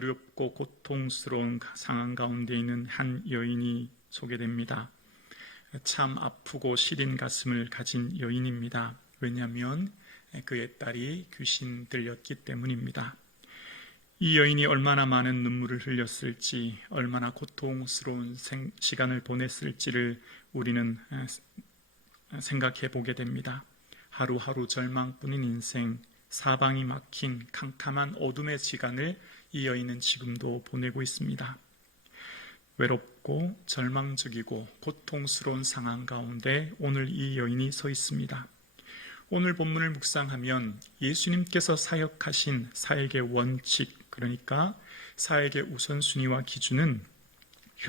두렵고 고통스러운 상황 가운데 있는 한 여인이 소개됩니다. 참 아프고 시린 가슴을 가진 여인입니다. 왜냐하면 그의 딸이 귀신 들렸기 때문입니다. 이 여인이 얼마나 많은 눈물을 흘렸을지, 얼마나 고통스러운 시간을 보냈을지를 우리는 생각해 보게 됩니다. 하루하루 절망뿐인 인생, 사방이 막힌 캄캄한 어둠의 시간을 이 여인은 지금도 보내고 있습니다. 외롭고 절망적이고 고통스러운 상황 가운데 오늘 이 여인이 서 있습니다. 오늘 본문을 묵상하면 예수님께서 사역하신 사역의 원칙, 그러니까 사역의 우선순위와 기준은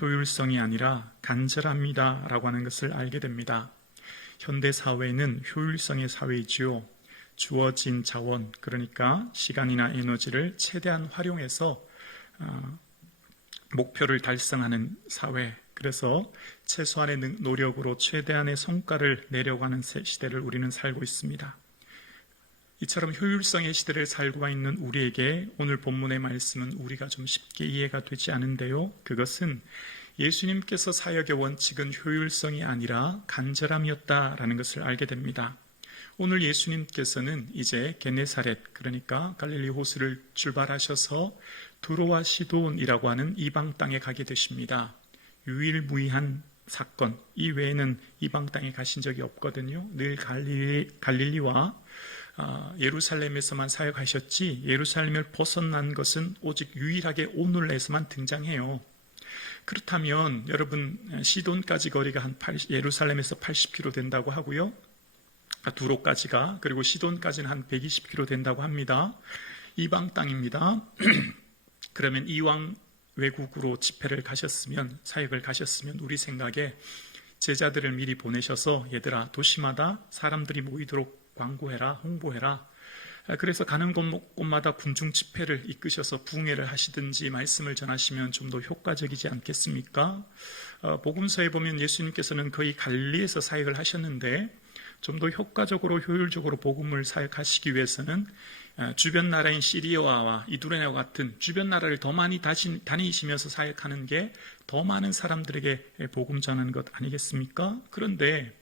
효율성이 아니라 간절함이다 라고 하는 것을 알게 됩니다. 현대 사회는 효율성의 사회이지요. 주어진 자원, 그러니까 시간이나 에너지를 최대한 활용해서 목표를 달성하는 사회, 그래서 최소한의 노력으로 최대한의 성과를 내려고 하는 시대를 우리는 살고 있습니다. 이처럼 효율성의 시대를 살고 있는 우리에게 오늘 본문의 말씀은 우리가 좀 쉽게 이해가 되지 않은데요. 그것은 예수님께서 사역의 원칙은 효율성이 아니라 간절함이었다라는 것을 알게 됩니다. 오늘 예수님께서는 이제 게네사렛, 그러니까 갈릴리 호수를 출발하셔서 두로와 시돈이라고 하는 이방 땅에 가게 되십니다. 유일무이한 사건, 이 외에는 이방 땅에 가신 적이 없거든요. 늘 갈릴리와 예루살렘에서만 사역하셨지 예루살렘을 벗어난 것은 오직 유일하게 오늘에서만 등장해요. 그렇다면 여러분, 시돈까지 거리가 예루살렘에서 80km 된다고 하고요. 두로까지가, 그리고 시돈까지는 한 120km 된다고 합니다. 이방 땅입니다. 그러면 이왕 외국으로 집회를 가셨으면, 사역을 가셨으면 우리 생각에 제자들을 미리 보내셔서 얘들아, 도시마다 사람들이 모이도록 광고해라, 홍보해라. 그래서 가는 곳마다 군중 집회를 이끄셔서 부흥회를 하시든지 말씀을 전하시면 좀 더 효과적이지 않겠습니까? 복음서에 보면 예수님께서는 거의 갈릴리에서 사역을 하셨는데 좀 더 효과적으로 효율적으로 복음을 사역하시기 위해서는 주변 나라인 시리아와 이두레나와 같은 주변 나라를 더 많이 다니시면서 사역하는 게 더 많은 사람들에게 복음 전하는 것 아니겠습니까? 그런데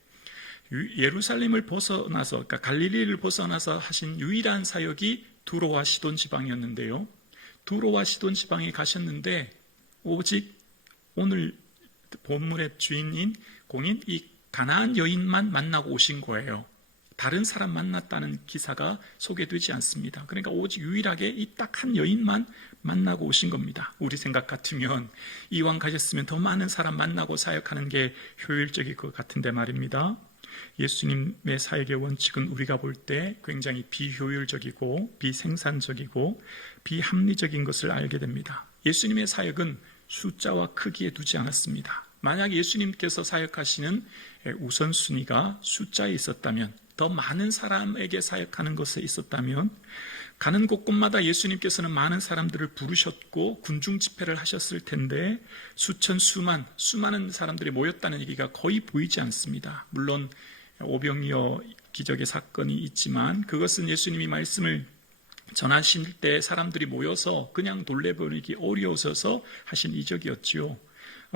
예루살렘을 벗어나서, 그러니까 갈릴리를 벗어나서 하신 유일한 사역이 두로와 시돈 지방이었는데요. 두로와 시돈 지방에 가셨는데 오직 오늘 본문의 주인인 공인 이 가나안 여인만 만나고 오신 거예요. 다른 사람 만났다는 기사가 소개되지 않습니다. 그러니까 오직 유일하게 이 딱 한 여인만 만나고 오신 겁니다. 우리 생각 같으면 이왕 가셨으면 더 많은 사람 만나고 사역하는 게 효율적일 것 같은데 말입니다. 예수님의 사역의 원칙은 우리가 볼 때 굉장히 비효율적이고 비생산적이고 비합리적인 것을 알게 됩니다. 예수님의 사역은 숫자와 크기에 두지 않았습니다. 만약 예수님께서 사역하시는 우선순위가 숫자에 있었다면, 더 많은 사람에게 사역하는 것에 있었다면, 가는 곳곳마다 예수님께서는 많은 사람들을 부르셨고 군중 집회를 하셨을 텐데 수천 수많은 사람들이 모였다는 얘기가 거의 보이지 않습니다. 물론 오병이어 기적의 사건이 있지만 그것은 예수님이 말씀을 전하실 때 사람들이 모여서 그냥 돌려보내기 어려워서 하신 이적이었지요.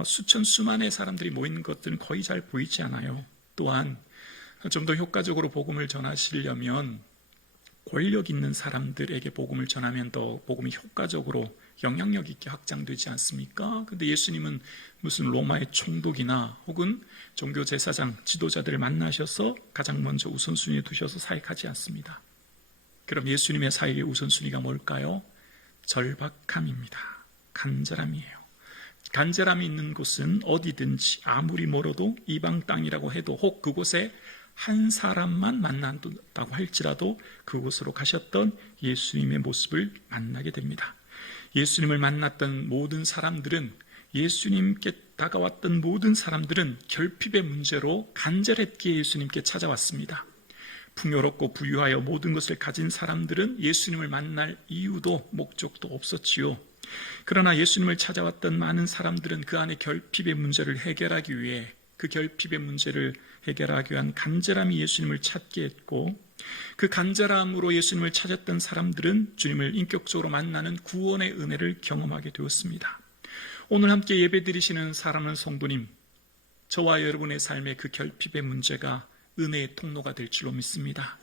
수만의 사람들이 모이는 것들은 거의 잘 보이지 않아요. 또한 좀 더 효과적으로 복음을 전하시려면 권력 있는 사람들에게 복음을 전하면 더 복음이 효과적으로 영향력 있게 확장되지 않습니까? 근데 예수님은 무슨 로마의 총독이나 혹은 종교 제사장, 지도자들을 만나셔서 가장 먼저 우선순위에 두셔서 사역하지 않습니다. 그럼 예수님의 사역의 우선순위가 뭘까요? 절박함입니다. 간절함이에요. 간절함이 있는 곳은 어디든지 아무리 멀어도 이방 땅이라고 해도 혹 그곳에 한 사람만 만난다고 할지라도 그곳으로 가셨던 예수님의 모습을 만나게 됩니다. 예수님을 만났던 모든 사람들은, 예수님께 다가왔던 모든 사람들은 결핍의 문제로 간절했기에 예수님께 찾아왔습니다. 풍요롭고 부유하여 모든 것을 가진 사람들은 예수님을 만날 이유도 목적도 없었지요. 그러나 예수님을 찾아왔던 많은 사람들은 그 안에 결핍의 문제를 해결하기 위해 그 결핍의 문제를 해결하기 위한 간절함이 예수님을 찾게 했고, 그 간절함으로 예수님을 찾았던 사람들은 주님을 인격적으로 만나는 구원의 은혜를 경험하게 되었습니다. 오늘 함께 예배드리시는 사랑하는 성도님, 저와 여러분의 삶의 그 결핍의 문제가 은혜의 통로가 될 줄로 믿습니다.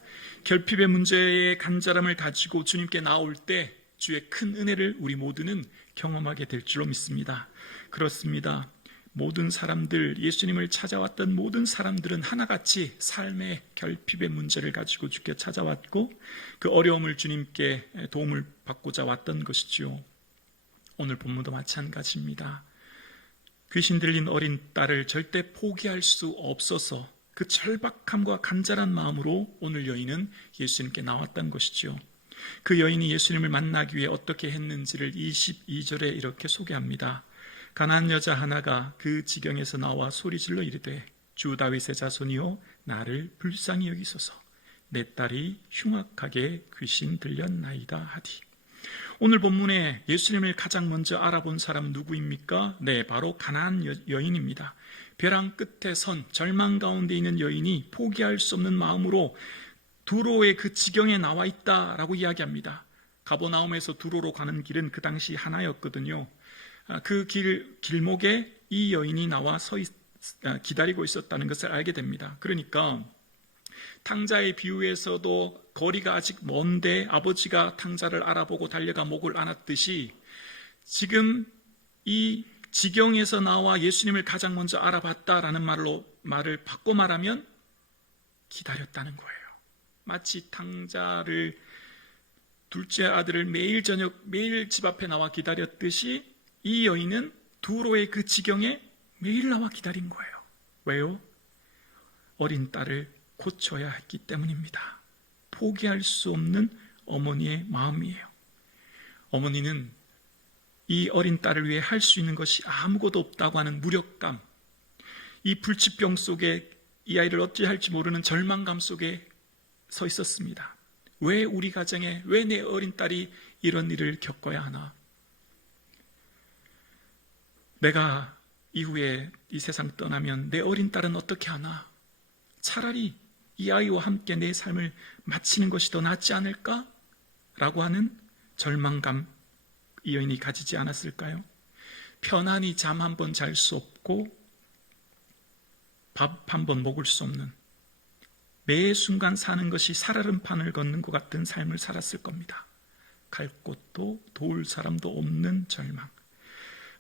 결핍의 문제의 간절함을 가지고 주님께 나올 때 주의 큰 은혜를 우리 모두는 경험하게 될 줄로 믿습니다. 그렇습니다. 모든 사람들, 예수님을 찾아왔던 모든 사람들은 하나같이 삶의 결핍의 문제를 가지고 주께 찾아왔고, 그 어려움을 주님께 도움을 받고자 왔던 것이지요. 오늘 본문도 마찬가지입니다. 귀신 들린 어린 딸을 절대 포기할 수 없어서 그 절박함과 간절한 마음으로 오늘 여인은 예수님께 나왔던 것이지요. 그 여인이 예수님을 만나기 위해 어떻게 했는지를 22절에 이렇게 소개합니다. 가난한 여자 하나가 그 지경에서 나와 소리질러 이르되, 주 다윗의 자손이여 나를 불쌍히 여기소서, 내 딸이 흉악하게 귀신 들렸나이다 하디. 오늘 본문에 예수님을 가장 먼저 알아본 사람은 누구입니까? 네, 바로 가난한 여인입니다. 벼랑 끝에 선 절망 가운데 있는 여인이 포기할 수 없는 마음으로 두로의 그 지경에 나와 있다라고 이야기합니다. 가버나움에서 두로로 가는 길은 그 당시 하나였거든요. 그 길목에 이 여인이 나와 기다리고 있었다는 것을 알게 됩니다. 그러니까 탕자의 비유에서도 거리가 아직 먼데 아버지가 탕자를 알아보고 달려가 목을 안았듯이, 지금 이 지경에서 나와 예수님을 가장 먼저 알아봤다라는 말을 바꿔 말하면 기다렸다는 거예요. 마치 탕자를, 둘째 아들을 매일 저녁 매일 집 앞에 나와 기다렸듯이 이 여인은 두로의 그 지경에 매일 나와 기다린 거예요. 왜요? 어린 딸을 고쳐야 했기 때문입니다. 포기할 수 없는 어머니의 마음이에요. 어머니는 이 어린 딸을 위해 할 수 있는 것이 아무것도 없다고 하는 무력감, 이 불치병 속에 이 아이를 어찌할지 모르는 절망감 속에 서 있었습니다. 왜 우리 가정에, 왜 내 어린 딸이 이런 일을 겪어야 하나? 내가 이후에 이 세상 떠나면 내 어린 딸은 어떻게 하나? 차라리 이 아이와 함께 내 삶을 마치는 것이 더 낫지 않을까? 라고 하는 절망감, 이 여인이 가지지 않았을까요? 편안히 잠 한 번 잘 수 없고 밥 한 번 먹을 수 없는, 매 순간 사는 것이 살얼음판을 걷는 것 같은 삶을 살았을 겁니다. 갈 곳도 도울 사람도 없는 절망.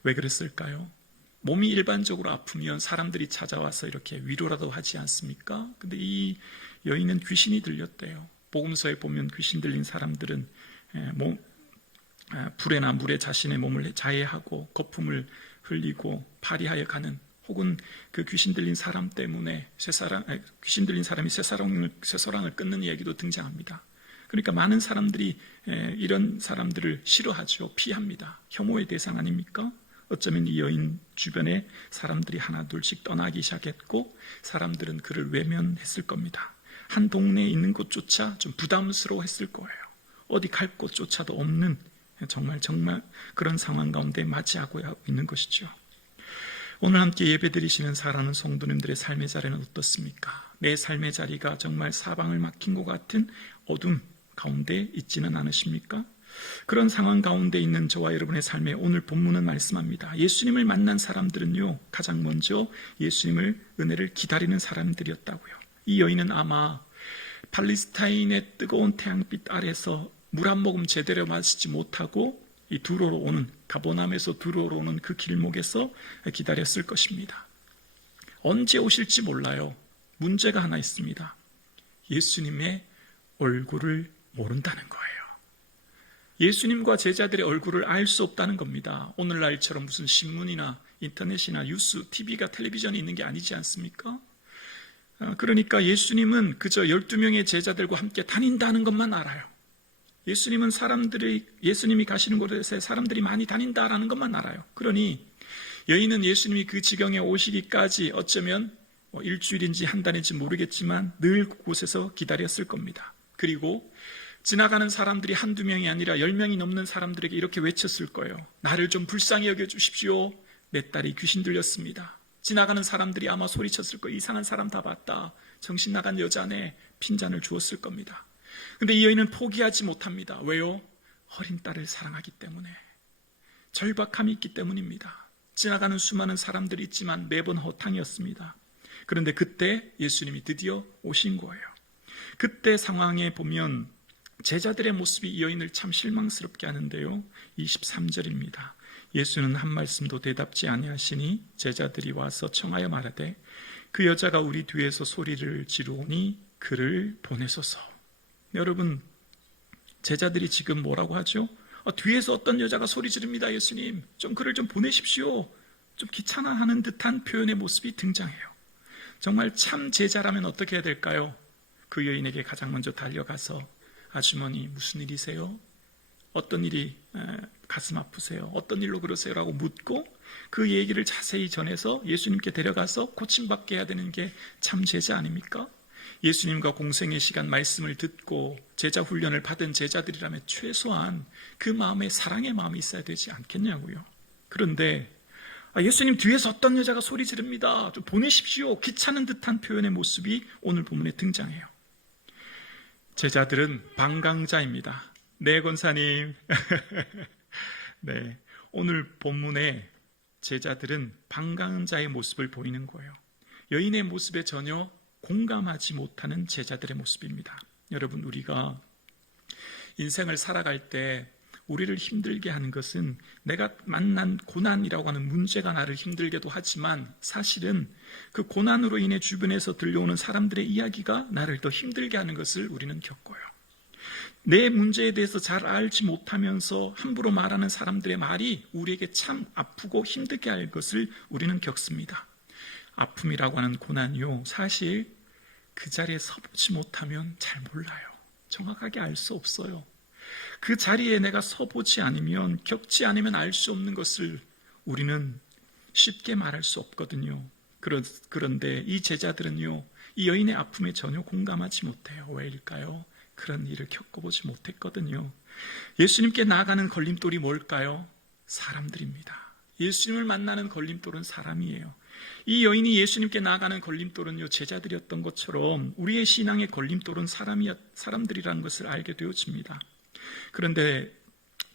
왜 그랬을까요? 몸이 일반적으로 아프면 사람들이 찾아와서 이렇게 위로라도 하지 않습니까? 근데 이 여인은 귀신이 들렸대요. 복음서에 보면 귀신 들린 사람들은 불에나 물에 자신의 몸을 자해하고 거품을 흘리고 파리하여 가는, 혹은 그 귀신 들린 사람 때문에 귀신 들린 사람이 쇠사랑을 끊는 이야기도 등장합니다. 그러니까 많은 사람들이 이런 사람들을 싫어하죠. 피합니다. 혐오의 대상 아닙니까? 어쩌면 이 여인 주변에 사람들이 하나 둘씩 떠나기 시작했고, 사람들은 그를 외면했을 겁니다. 한 동네에 있는 곳조차 좀 부담스러워했을 거예요. 어디 갈 곳조차도 없는 정말 그런 상황 가운데 맞이하고 있는 것이죠. 오늘 함께 예배드리시는 사랑하는 성도님들의 삶의 자리는 어떻습니까? 내 삶의 자리가 정말 사방을 막힌 것 같은 어둠 가운데 있지는 않으십니까? 그런 상황 가운데 있는 저와 여러분의 삶에 오늘 본문은 말씀합니다. 예수님을 만난 사람들은요, 가장 먼저 예수님을, 은혜를 기다리는 사람들이었다고요. 이 여인은 아마 팔레스타인의 뜨거운 태양빛 아래서 물 한 모금 제대로 마시지 못하고 이 두로로 오는, 가버나움에서 두로로 오는 그 길목에서 기다렸을 것입니다. 언제 오실지 몰라요. 문제가 하나 있습니다. 예수님의 얼굴을 모른다는 거예요. 예수님과 제자들의 얼굴을 알 수 없다는 겁니다. 오늘날처럼 무슨 신문이나 인터넷이나 뉴스, TV가 텔레비전이 있는 게 아니지 않습니까? 그러니까 예수님은 그저 12명의 제자들과 함께 다닌다는 것만 알아요. 예수님이 가시는 곳에 사람들이 많이 다닌다라는 것만 알아요. 그러니 여인은 예수님이 그 지경에 오시기까지 어쩌면 일주일인지 한 달인지 모르겠지만 늘 그곳에서 기다렸을 겁니다. 그리고 지나가는 사람들이 한두 명이 아니라 10명이 넘는 사람들에게 이렇게 외쳤을 거예요. 나를 좀 불쌍히 여겨주십시오. 내 딸이 귀신 들렸습니다. 지나가는 사람들이 아마 소리쳤을 거예요. 이상한 사람 다 봤다. 정신 나간 여자네. 핀잔을 주었을 겁니다. 근데 이 여인은 포기하지 못합니다. 왜요? 어린 딸을 사랑하기 때문에. 절박함이 있기 때문입니다. 지나가는 수많은 사람들이 있지만 매번 허탕이었습니다. 그런데 그때 예수님이 드디어 오신 거예요. 그때 상황에 보면 제자들의 모습이 이 여인을 참 실망스럽게 하는데요. 23절입니다. 예수는 한 말씀도 대답지 아니하시니 제자들이 와서 청하여 말하되 그 여자가 우리 뒤에서 소리를 지르오니 그를 보내소서. 여러분, 제자들이 지금 뭐라고 하죠? 뒤에서 어떤 여자가 소리 지릅니다. 예수님, 좀 그를 좀 보내십시오. 좀 귀찮아하는 듯한 표현의 모습이 등장해요. 정말 참 제자라면 어떻게 해야 될까요? 그 여인에게 가장 먼저 달려가서 아주머니 무슨 일이세요? 어떤 일이 가슴 아프세요? 어떤 일로 그러세요? 라고 묻고 그 얘기를 자세히 전해서 예수님께 데려가서 고침받게 해야 되는 게 참 제자 아닙니까? 예수님과 공생의 시간 말씀을 듣고 제자 훈련을 받은 제자들이라면 최소한 그 마음에 사랑의 마음이 있어야 되지 않겠냐고요. 그런데 예수님 뒤에서 어떤 여자가 소리 지릅니다. 좀 보내십시오. 귀찮은 듯한 표현의 모습이 오늘 본문에 등장해요. 제자들은 방강자입니다. 네, 권사님. 네, 오늘 본문에 제자들은 방강자의 모습을 보이는 거예요. 여인의 모습에 전혀 공감하지 못하는 제자들의 모습입니다. 여러분, 우리가 인생을 살아갈 때 우리를 힘들게 하는 것은 내가 만난 고난이라고 하는 문제가 나를 힘들게도 하지만 사실은 그 고난으로 인해 주변에서 들려오는 사람들의 이야기가 나를 더 힘들게 하는 것을 우리는 겪어요. 내 문제에 대해서 잘 알지 못하면서 함부로 말하는 사람들의 말이 우리에게 참 아프고 힘들게 할 것을 우리는 겪습니다. 아픔이라고 하는 고난이요, 사실 그 자리에 서보지 못하면 잘 몰라요. 정확하게 알 수 없어요. 그 자리에 내가 서보지 않으면, 겪지 않으면 알 수 없는 것을 우리는 쉽게 말할 수 없거든요. 그런데 이 제자들은요, 이 여인의 아픔에 전혀 공감하지 못해요. 왜일까요? 그런 일을 겪어보지 못했거든요. 예수님께 나아가는 걸림돌이 뭘까요? 사람들입니다. 예수님을 만나는 걸림돌은 사람이에요. 이 여인이 예수님께 나아가는 걸림돌은요, 제자들이었던 것처럼 우리의 신앙의 걸림돌은 사람들이라는 것을 알게 되어집니다. 그런데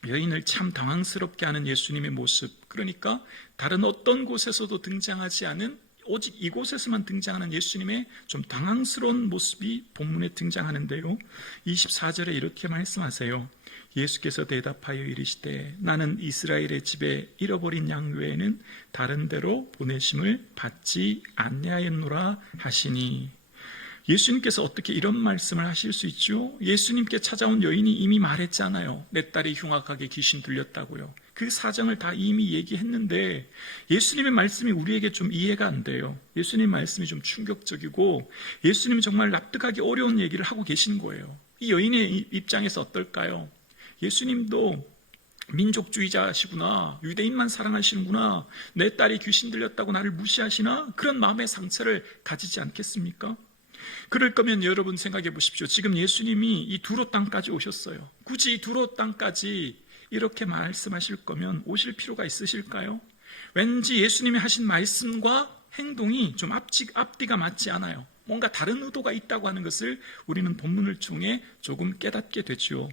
여인을 참 당황스럽게 하는 예수님의 모습, 그러니까 다른 어떤 곳에서도 등장하지 않은, 오직 이곳에서만 등장하는 예수님의 좀 당황스러운 모습이 본문에 등장하는데요. 24절에 이렇게 말씀하세요. 예수께서 대답하여 이르시되 나는 이스라엘의 집에 잃어버린 양 외에는 다른 데로 보내심을 받지 아니하였노라 하시니. 예수님께서 어떻게 이런 말씀을 하실 수 있죠? 예수님께 찾아온 여인이 이미 말했잖아요. 내 딸이 흉악하게 귀신 들렸다고요. 그 사정을 다 이미 얘기했는데 예수님의 말씀이 우리에게 좀 이해가 안 돼요. 예수님 말씀이 좀 충격적이고 예수님이 정말 납득하기 어려운 얘기를 하고 계신 거예요. 이 여인의 입장에서 어떨까요? 예수님도 민족주의자시구나, 유대인만 사랑하시는구나, 내 딸이 귀신 들렸다고 나를 무시하시나? 그런 마음의 상처를 가지지 않겠습니까? 그럴 거면 여러분 생각해 보십시오. 지금 예수님이 이 두로 땅까지 오셨어요. 굳이 이 두로 땅까지 이렇게 말씀하실 거면 오실 필요가 있으실까요? 왠지 예수님이 하신 말씀과 행동이 좀 앞뒤가 맞지 않아요. 뭔가 다른 의도가 있다고 하는 것을 우리는 본문을 통해 조금 깨닫게 되죠.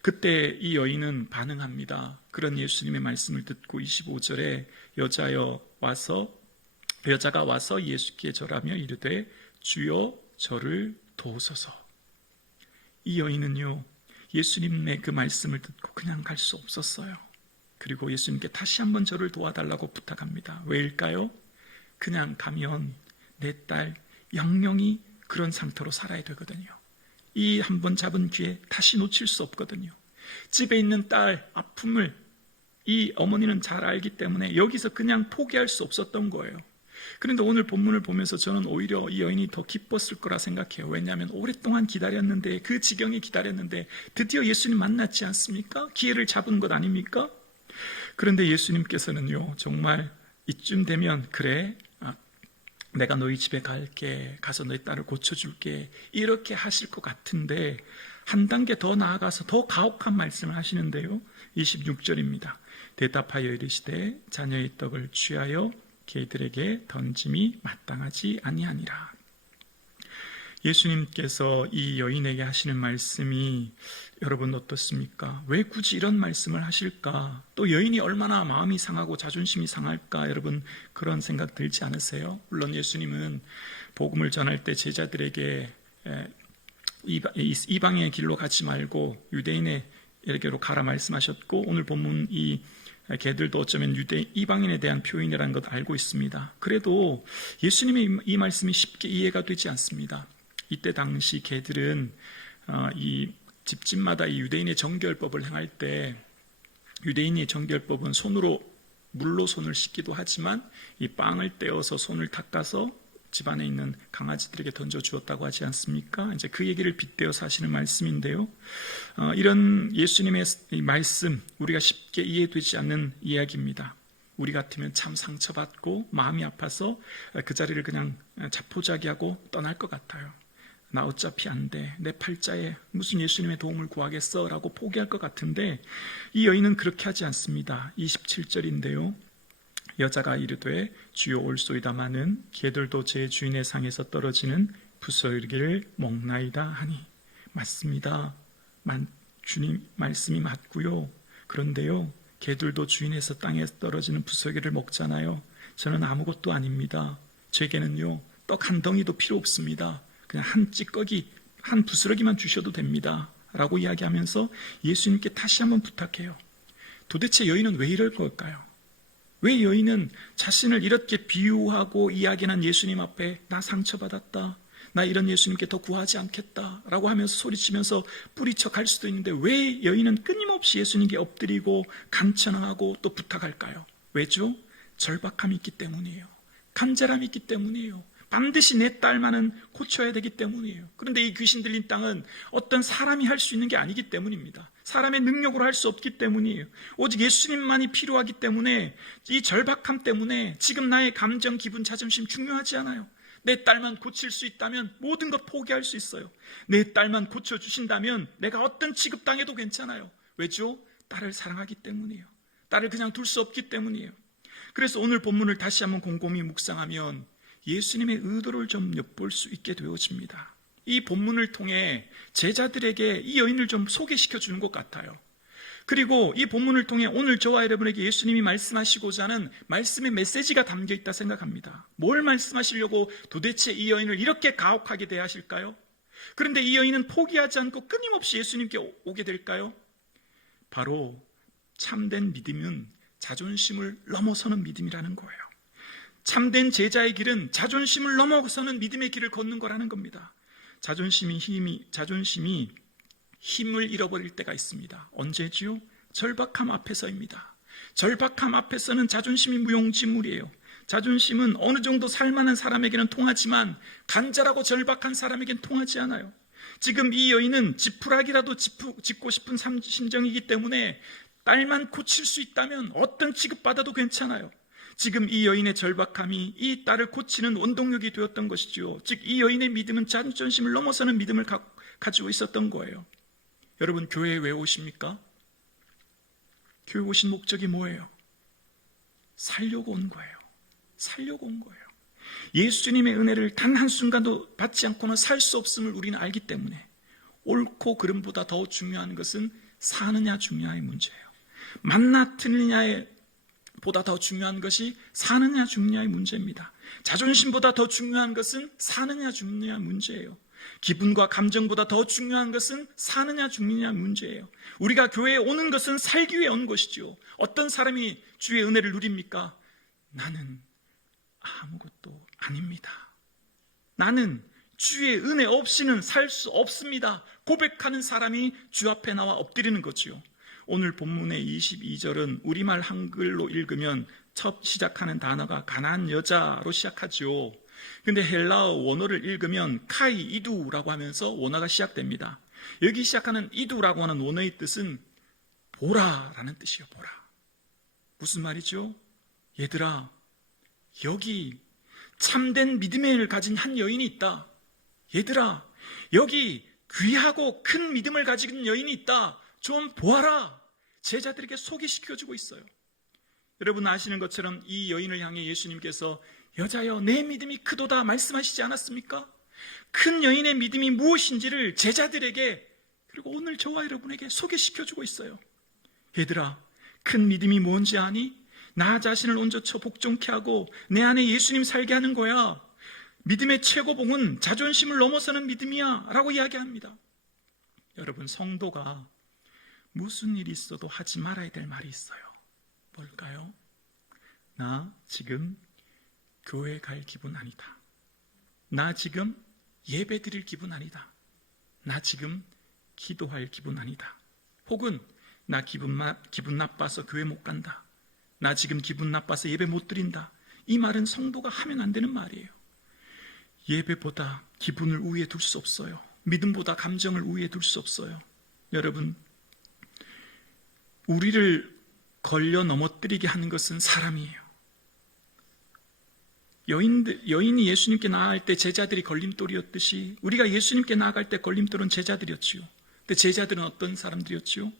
그때 이 여인은 반응합니다. 그런 예수님의 말씀을 듣고 25절에 여자가 와서 예수께 절하며 이르되 주여 저를 도우소서. 이 여인은요, 예수님의 그 말씀을 듣고 그냥 갈 수 없었어요. 그리고 예수님께 다시 한번 저를 도와달라고 부탁합니다. 왜일까요? 그냥 가면 내 딸 영영이 그런 상태로 살아야 되거든요. 이 한 번 잡은 기회 다시 놓칠 수 없거든요. 집에 있는 딸 아픔을 이 어머니는 잘 알기 때문에 여기서 그냥 포기할 수 없었던 거예요. 그런데 오늘 본문을 보면서 저는 오히려 이 여인이 더 기뻤을 거라 생각해요. 왜냐하면 오랫동안 기다렸는데, 그 지경에 기다렸는데 드디어 예수님 만났지 않습니까? 기회를 잡은 것 아닙니까? 그런데 예수님께서는요, 정말 이쯤 되면 그래, 내가 너희 집에 갈게, 가서 너희 딸을 고쳐줄게, 이렇게 하실 것 같은데 한 단계 더 나아가서 더 가혹한 말씀을 하시는데요. 26절입니다. 대답하여 이르시되 자녀의 떡을 취하여 그들에게 던짐이 마땅하지 아니하니라. 예수님께서 이 여인에게 하시는 말씀이 여러분 어떻습니까? 왜 굳이 이런 말씀을 하실까? 또 여인이 얼마나 마음이 상하고 자존심이 상할까? 여러분 그런 생각 들지 않으세요? 물론 예수님은 복음을 전할 때 제자들에게 이방의 길로 가지 말고 유대인에게로 가라 말씀하셨고, 오늘 본문 이 개들도 어쩌면 이방인에 대한 표현이라는 것 알고 있습니다. 그래도 예수님의 이 말씀이 쉽게 이해가 되지 않습니다. 이때 당시 개들은 이 집집마다 이 유대인의 정결법을 행할 때, 유대인의 정결법은 물로 손을 씻기도 하지만 이 빵을 떼어서 손을 닦아서 집안에 있는 강아지들에게 던져주었다고 하지 않습니까? 이제 그 얘기를 빗대어서 하시는 말씀인데요. 이런 예수님의 이 말씀, 우리가 쉽게 이해되지 않는 이야기입니다. 우리 같으면 참 상처받고 마음이 아파서 그 자리를 그냥 자포자기하고 떠날 것 같아요. 나 어차피 안 돼. 내 팔자에 무슨 예수님의 도움을 구하겠어? 라고 포기할 것 같은데, 이 여인은 그렇게 하지 않습니다. 27절인데요. 여자가 이르되 주여 올소이다마는 개들도 제 주인의 상에서 떨어지는 부스러기를 먹나이다 하니. 맞습니다. 주님 말씀이 맞고요. 그런데요, 개들도 주인에서 땅에 떨어지는 부스러기를 먹잖아요. 저는 아무것도 아닙니다. 제게는요, 떡 한 덩이도 필요 없습니다. 그냥 한 찌꺼기, 한 부스러기만 주셔도 됩니다. 라고 이야기하면서 예수님께 다시 한번 부탁해요. 도대체 여인은 왜 이럴 걸까요? 왜 여인은 자신을 이렇게 비유하고 이야기한 예수님 앞에 나 상처받았다, 나 이런 예수님께 더 구하지 않겠다 라고 하면서 소리치면서 뿌리쳐 갈 수도 있는데, 왜 여인은 끊임없이 예수님께 엎드리고 간청하고 또 부탁할까요? 왜죠? 절박함이 있기 때문이에요. 간절함이 있기 때문이에요. 반드시 내 딸만은 고쳐야 되기 때문이에요. 그런데 이 귀신 들린 땅은 어떤 사람이 할 수 있는 게 아니기 때문입니다. 사람의 능력으로 할 수 없기 때문이에요. 오직 예수님만이 필요하기 때문에, 이 절박함 때문에 지금 나의 감정, 기분, 자존심 중요하지 않아요. 내 딸만 고칠 수 있다면 모든 것 포기할 수 있어요. 내 딸만 고쳐주신다면 내가 어떤 취급당해도 괜찮아요. 왜죠? 딸을 사랑하기 때문이에요. 딸을 그냥 둘 수 없기 때문이에요. 그래서 오늘 본문을 다시 한번 곰곰이 묵상하면 예수님의 의도를 좀 엿볼 수 있게 되어집니다. 이 본문을 통해 제자들에게 이 여인을 좀 소개시켜 주는 것 같아요. 그리고 이 본문을 통해 오늘 저와 여러분에게 예수님이 말씀하시고자 하는 말씀의 메시지가 담겨 있다 생각합니다. 뭘 말씀하시려고 도대체 이 여인을 이렇게 가혹하게 대하실까요? 그런데 이 여인은 포기하지 않고 끊임없이 예수님께 오게 될까요? 바로 참된 믿음은 자존심을 넘어서는 믿음이라는 거예요. 참된 제자의 길은 자존심을 넘어서는 믿음의 길을 걷는 거라는 겁니다. 자존심이 힘을 잃어버릴 때가 있습니다. 언제지요? 절박함 앞에서입니다. 절박함 앞에서는 자존심이 무용지물이에요. 자존심은 어느 정도 살만한 사람에게는 통하지만 간절하고 절박한 사람에게는 통하지 않아요. 지금 이 여인은 지푸라기라도 짚고 싶은 심정이기 때문에 딸만 고칠 수 있다면 어떤 취급받아도 괜찮아요. 지금 이 여인의 절박함이 이 딸을 고치는 원동력이 되었던 것이죠. 즉 이 여인의 믿음은 자존심을 넘어서는 믿음을 가지고 있었던 거예요. 여러분, 교회에 왜 오십니까? 교회 오신 목적이 뭐예요? 살려고 온 거예요. 살려고 온 거예요. 예수님의 은혜를 단 한순간도 받지 않고는 살 수 없음을 우리는 알기 때문에, 옳고 그름보다 더 중요한 것은 사느냐 중냐의 문제예요. 맞나 틀리냐의 보다 더 중요한 것이 사느냐 죽느냐의 문제입니다. 자존심보다 더 중요한 것은 사느냐 죽느냐의 문제예요. 기분과 감정보다 더 중요한 것은 사느냐 죽느냐의 문제예요. 우리가 교회에 오는 것은 살기 위해 온 것이죠. 어떤 사람이 주의 은혜를 누립니까? 나는 아무것도 아닙니다. 나는 주의 은혜 없이는 살 수 없습니다. 고백하는 사람이 주 앞에 나와 엎드리는 거지요. 오늘 본문의 22절은 우리말 한글로 읽으면 첫 시작하는 단어가 가난한 여자로 시작하죠. 근데 헬라어 원어를 읽으면 카이 이두라고 하면서 원어가 시작됩니다. 여기 시작하는 이두라고 하는 원어의 뜻은 보라라는 뜻이에요. 보라. 무슨 말이죠? 얘들아, 여기 참된 믿음을 가진 한 여인이 있다. 얘들아, 여기 귀하고 큰 믿음을 가진 여인이 있다. 좀 보아라. 제자들에게 소개시켜주고 있어요. 여러분 아시는 것처럼 이 여인을 향해 예수님께서 여자여 내 믿음이 크도다 말씀하시지 않았습니까? 큰 여인의 믿음이 무엇인지를 제자들에게 그리고 오늘 저와 여러분에게 소개시켜주고 있어요. 얘들아, 큰 믿음이 뭔지 아니? 나 자신을 온전히 복종케 하고 내 안에 예수님 살게 하는 거야. 믿음의 최고봉은 자존심을 넘어서는 믿음이야 라고 이야기합니다. 여러분, 성도가 무슨 일이 있어도 하지 말아야 될 말이 있어요. 뭘까요? 나 지금 교회 갈 기분 아니다. 나 지금 예배 드릴 기분 아니다. 나 지금 기도할 기분 아니다. 혹은 나 기분 나빠서 교회 못 간다. 나 지금 기분 나빠서 예배 못 드린다. 이 말은 성도가 하면 안 되는 말이에요. 예배보다 기분을 우위에 둘 수 없어요. 믿음보다 감정을 우위에 둘 수 없어요. 여러분, 우리를 걸려 넘어뜨리게 하는 것은 사람이에요. 여인이 예수님께 나아갈 때 제자들이 걸림돌이었듯이 우리가 예수님께 나아갈 때 걸림돌은 제자들이었지요. 근데 제자들은 어떤 사람들이었지요?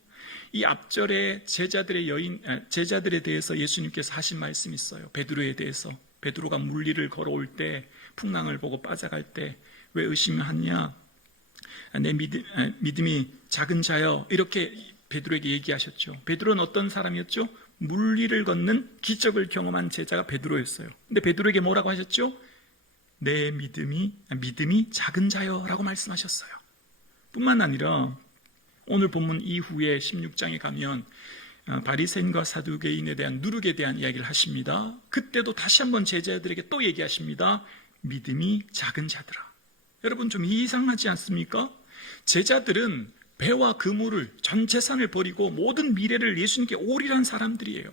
이 앞절에 제자들에 대해서 예수님께서 하신 말씀이 있어요. 베드로에 대해서. 베드로가 물리를 걸어올 때 풍랑을 보고 빠져갈 때 왜 의심하냐? 내 믿음이 작은 자여, 이렇게 베드로에게 얘기하셨죠. 베드로는 어떤 사람이었죠? 물리를 걷는 기적을 경험한 제자가 베드로였어요. 근데 베드로에게 뭐라고 하셨죠? 내 믿음이 작은 자여라고 말씀하셨어요. 뿐만 아니라 오늘 본문 이후에 16장에 가면 바리새인과 사두개인에 대한 누룩에 대한 이야기를 하십니다. 그때도 다시 한번 제자들에게 또 얘기하십니다. 믿음이 작은 자들아. 여러분, 좀 이상하지 않습니까? 제자들은 배와 그물을, 전 재산을 버리고 모든 미래를 예수님께 올인한 사람들이에요.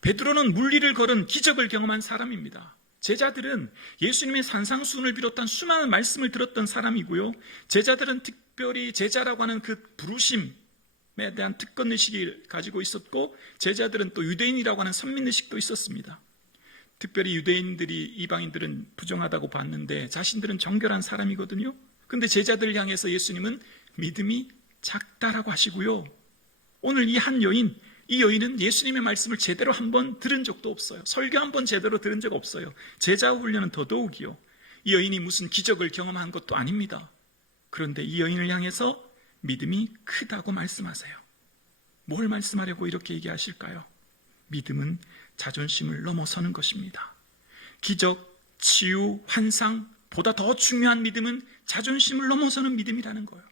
베드로는 물리를 걸은 기적을 경험한 사람입니다. 제자들은 예수님의 산상수훈을 비롯한 수많은 말씀을 들었던 사람이고요. 제자들은 특별히 제자라고 하는 그 부르심에 대한 특권의식을 가지고 있었고, 제자들은 또 유대인이라고 하는 선민의식도 있었습니다. 특별히 유대인들이, 이방인들은 부정하다고 봤는데 자신들은 정결한 사람이거든요. 근데 제자들을 향해서 예수님은 믿음이 작다라고 하시고요. 오늘 이 한 여인, 이 여인은 예수님의 말씀을 제대로 한번 들은 적도 없어요. 설교 한번 제대로 들은 적 없어요. 제자 훈련은 더더욱이요. 이 여인이 무슨 기적을 경험한 것도 아닙니다. 그런데 이 여인을 향해서 믿음이 크다고 말씀하세요. 뭘 말씀하려고 이렇게 얘기하실까요? 믿음은 자존심을 넘어서는 것입니다. 기적, 치유, 환상보다 더 중요한 믿음은 자존심을 넘어서는 믿음이라는 거예요.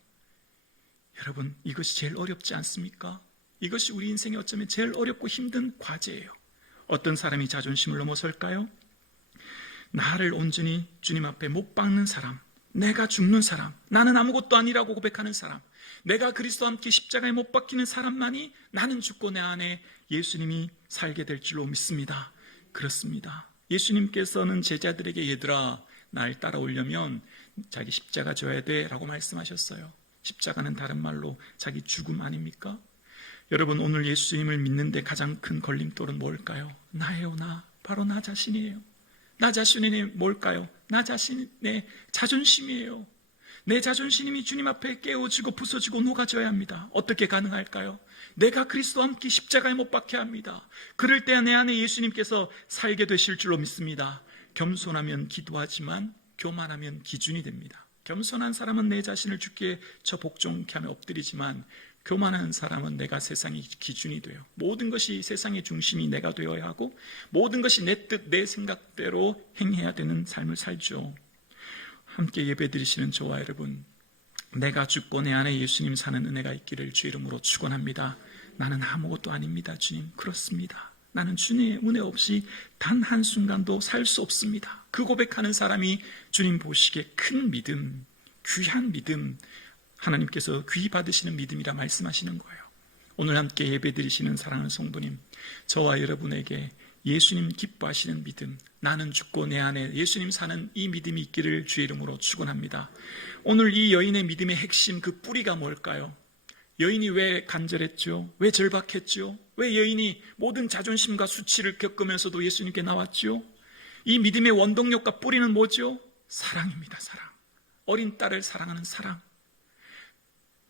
여러분, 이것이 제일 어렵지 않습니까? 이것이 우리 인생에 어쩌면 제일 어렵고 힘든 과제예요. 어떤 사람이 자존심을 넘어설까요? 나를 온전히 주님 앞에 못 박는 사람, 내가 죽는 사람, 나는 아무것도 아니라고 고백하는 사람, 내가 그리스도와 함께 십자가에 못 박히는 사람만이 나는 죽고 내 안에 예수님이 살게 될 줄로 믿습니다. 그렇습니다. 예수님께서는 제자들에게 얘들아, 날 따라오려면 자기 십자가 져야 돼 라고 말씀하셨어요. 십자가는 다른 말로 자기 죽음 아닙니까? 여러분, 오늘 예수님을 믿는데 가장 큰 걸림돌은 뭘까요? 나예요. 바로 나 자신이에요. 나 자신이 뭘까요? 나 자신의 자존심이에요. 내 자존심이 주님 앞에 깨어지고 부서지고 녹아져야 합니다. 어떻게 가능할까요? 내가 그리스도와 함께 십자가에 못 박혀야 합니다. 그럴 때 내 안에 예수님께서 살게 되실 줄로 믿습니다. 겸손하면 기도하지만 교만하면 기준이 됩니다. 겸손한 사람은 내 자신을 주께 저 복종케 하며 엎드리지만 교만한 사람은 내가 세상의 기준이 돼요. 모든 것이 세상의 중심이 내가 되어야 하고 모든 것이 내 뜻, 내 생각대로 행해야 되는 삶을 살죠. 함께 예배드리시는 저와 여러분, 내가 죽고 내 안에 예수님 사는 은혜가 있기를 주 이름으로 축원합니다. 나는 아무것도 아닙니다. 주님, 그렇습니다. 나는 주님의 은혜 없이 단 한순간도 살 수 없습니다. 그 고백하는 사람이 주님 보시기에 큰 믿음, 귀한 믿음, 하나님께서 귀히 받으시는 믿음이라 말씀하시는 거예요. 오늘 함께 예배드리시는 사랑하는 성도님, 저와 여러분에게 예수님 기뻐하시는 믿음, 나는 죽고 내 안에 예수님 사는 이 믿음이 있기를 주의 이름으로 축원합니다. 오늘 이 여인의 믿음의 핵심, 그 뿌리가 뭘까요? 여인이 왜 간절했죠? 왜 절박했죠? 왜 여인이 모든 자존심과 수치를 겪으면서도 예수님께 나왔죠? 이 믿음의 원동력과 뿌리는 뭐죠? 사랑입니다. 사랑. 어린 딸을 사랑하는 사랑.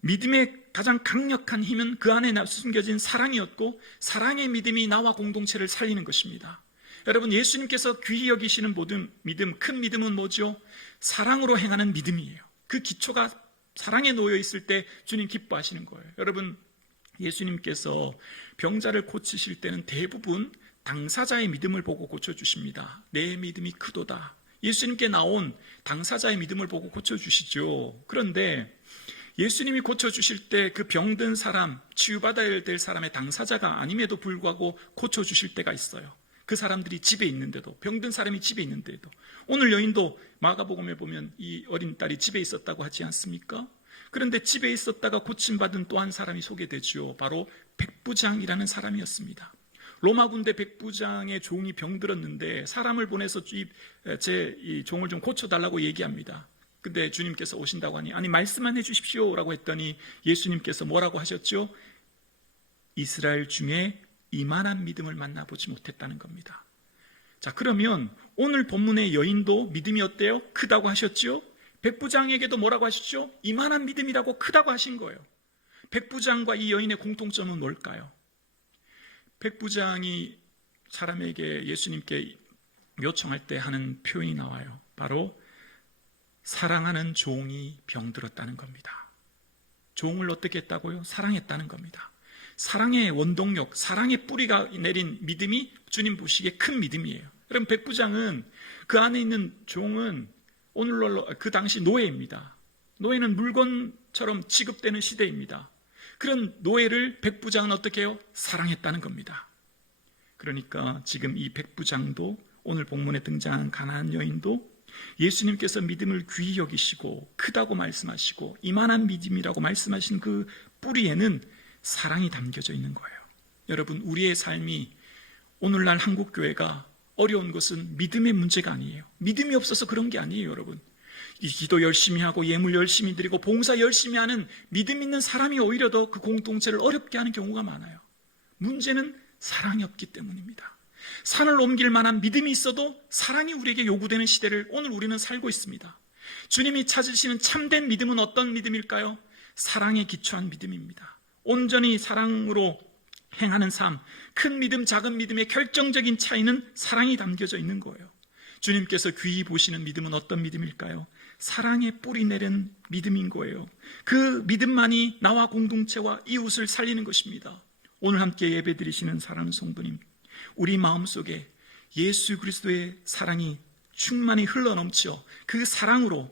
믿음의 가장 강력한 힘은 그 안에 숨겨진 사랑이었고, 사랑의 믿음이 나와 공동체를 살리는 것입니다. 여러분, 예수님께서 귀히 여기시는 모든 믿음, 큰 믿음은 뭐죠? 사랑으로 행하는 믿음이에요. 그 기초가 사랑에 놓여 있을 때 주님 기뻐하시는 거예요. 여러분, 예수님께서 병자를 고치실 때는 대부분 당사자의 믿음을 보고 고쳐주십니다. 내 믿음이 크도다. 예수님께 나온 당사자의 믿음을 보고 고쳐주시죠. 그런데 예수님이 고쳐주실 때 그 병든 사람, 치유받아야 될 사람의 당사자가 아님에도 불구하고 고쳐주실 때가 있어요. 그 사람들이 집에 있는데도, 병든 사람이 집에 있는데도. 오늘 여인도 마가복음에 보면 이 어린 딸이 집에 있었다고 하지 않습니까? 그런데 집에 있었다가 고침받은 또 한 사람이 소개되죠. 바로 백부장이라는 사람이었습니다. 로마 군대 백부장의 종이 병들었는데 사람을 보내서 이 종을 좀 고쳐달라고 얘기합니다. 근데 주님께서 오신다고 하니, 아니 말씀만 해주십시오 라고 했더니 예수님께서 뭐라고 하셨죠? 이스라엘 중에 이만한 믿음을 만나보지 못했다는 겁니다. 자, 그러면 오늘 본문의 여인도 믿음이 어때요? 크다고 하셨죠? 백부장에게도 뭐라고 하셨죠? 이만한 믿음이라고 크다고 하신 거예요. 백부장과 이 여인의 공통점은 뭘까요? 백부장이 사람에게, 예수님께 요청할 때 하는 표현이 나와요. 바로 사랑하는 종이 병들었다는 겁니다. 종을 어떻게 했다고요? 사랑했다는 겁니다. 사랑의 원동력, 사랑의 뿌리가 내린 믿음이 주님 보시기에 큰 믿음이에요. 여러분, 백부장은, 그 안에 있는 종은 오늘날로 그 당시 노예입니다. 노예는 물건처럼 취급되는 시대입니다. 그런 노예를 백부장은 어떻게 해요? 사랑했다는 겁니다. 그러니까 지금 이 백부장도, 오늘 본문에 등장한 가나안 여인도 예수님께서 믿음을 귀히 여기시고 크다고 말씀하시고 이만한 믿음이라고 말씀하신 그 뿌리에는 사랑이 담겨져 있는 거예요. 여러분, 우리의 삶이, 오늘날 한국교회가 어려운 것은 믿음의 문제가 아니에요. 믿음이 없어서 그런 게 아니에요, 여러분. 이 기도 열심히 하고 예물 열심히 드리고 봉사 열심히 하는 믿음 있는 사람이 오히려 더 그 공동체를 어렵게 하는 경우가 많아요. 문제는 사랑이 없기 때문입니다. 산을 옮길 만한 믿음이 있어도 사랑이 우리에게 요구되는 시대를 오늘 우리는 살고 있습니다. 주님이 찾으시는 참된 믿음은 어떤 믿음일까요? 사랑에 기초한 믿음입니다. 온전히 사랑으로 행하는 삶, 큰 믿음, 작은 믿음의 결정적인 차이는 사랑이 담겨져 있는 거예요. 주님께서 귀히 보시는 믿음은 어떤 믿음일까요? 사랑의 뿌리 내린 믿음인 거예요. 그 믿음만이 나와 공동체와 이웃을 살리는 것입니다. 오늘 함께 예배드리시는 사랑하는 성도님, 우리 마음속에 예수 그리스도의 사랑이 충만히 흘러넘쳐 그 사랑으로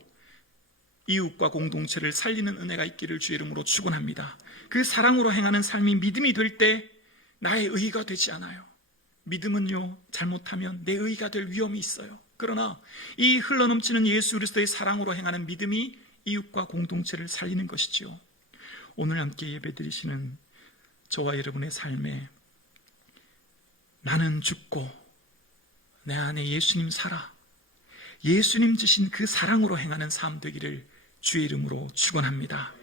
이웃과 공동체를 살리는 은혜가 있기를 주의 이름으로 축원합니다. 그 사랑으로 행하는 삶이 믿음이 될 때 나의 의의가 되지 않아요. 믿음은요, 잘못하면 내 의의가 될 위험이 있어요. 그러나 이 흘러넘치는 예수 그리스도의 사랑으로 행하는 믿음이 이웃과 공동체를 살리는 것이죠. 오늘 함께 예배드리시는 저와 여러분의 삶에 나는 죽고 내 안에 예수님 살아, 예수님 주신 그 사랑으로 행하는 삶 되기를 주의 이름으로 축원합니다.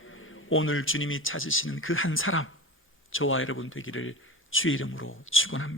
오늘 주님이 찾으시는 그 한 사람, 저와 여러분 되기를 주의 이름으로 축원합니다.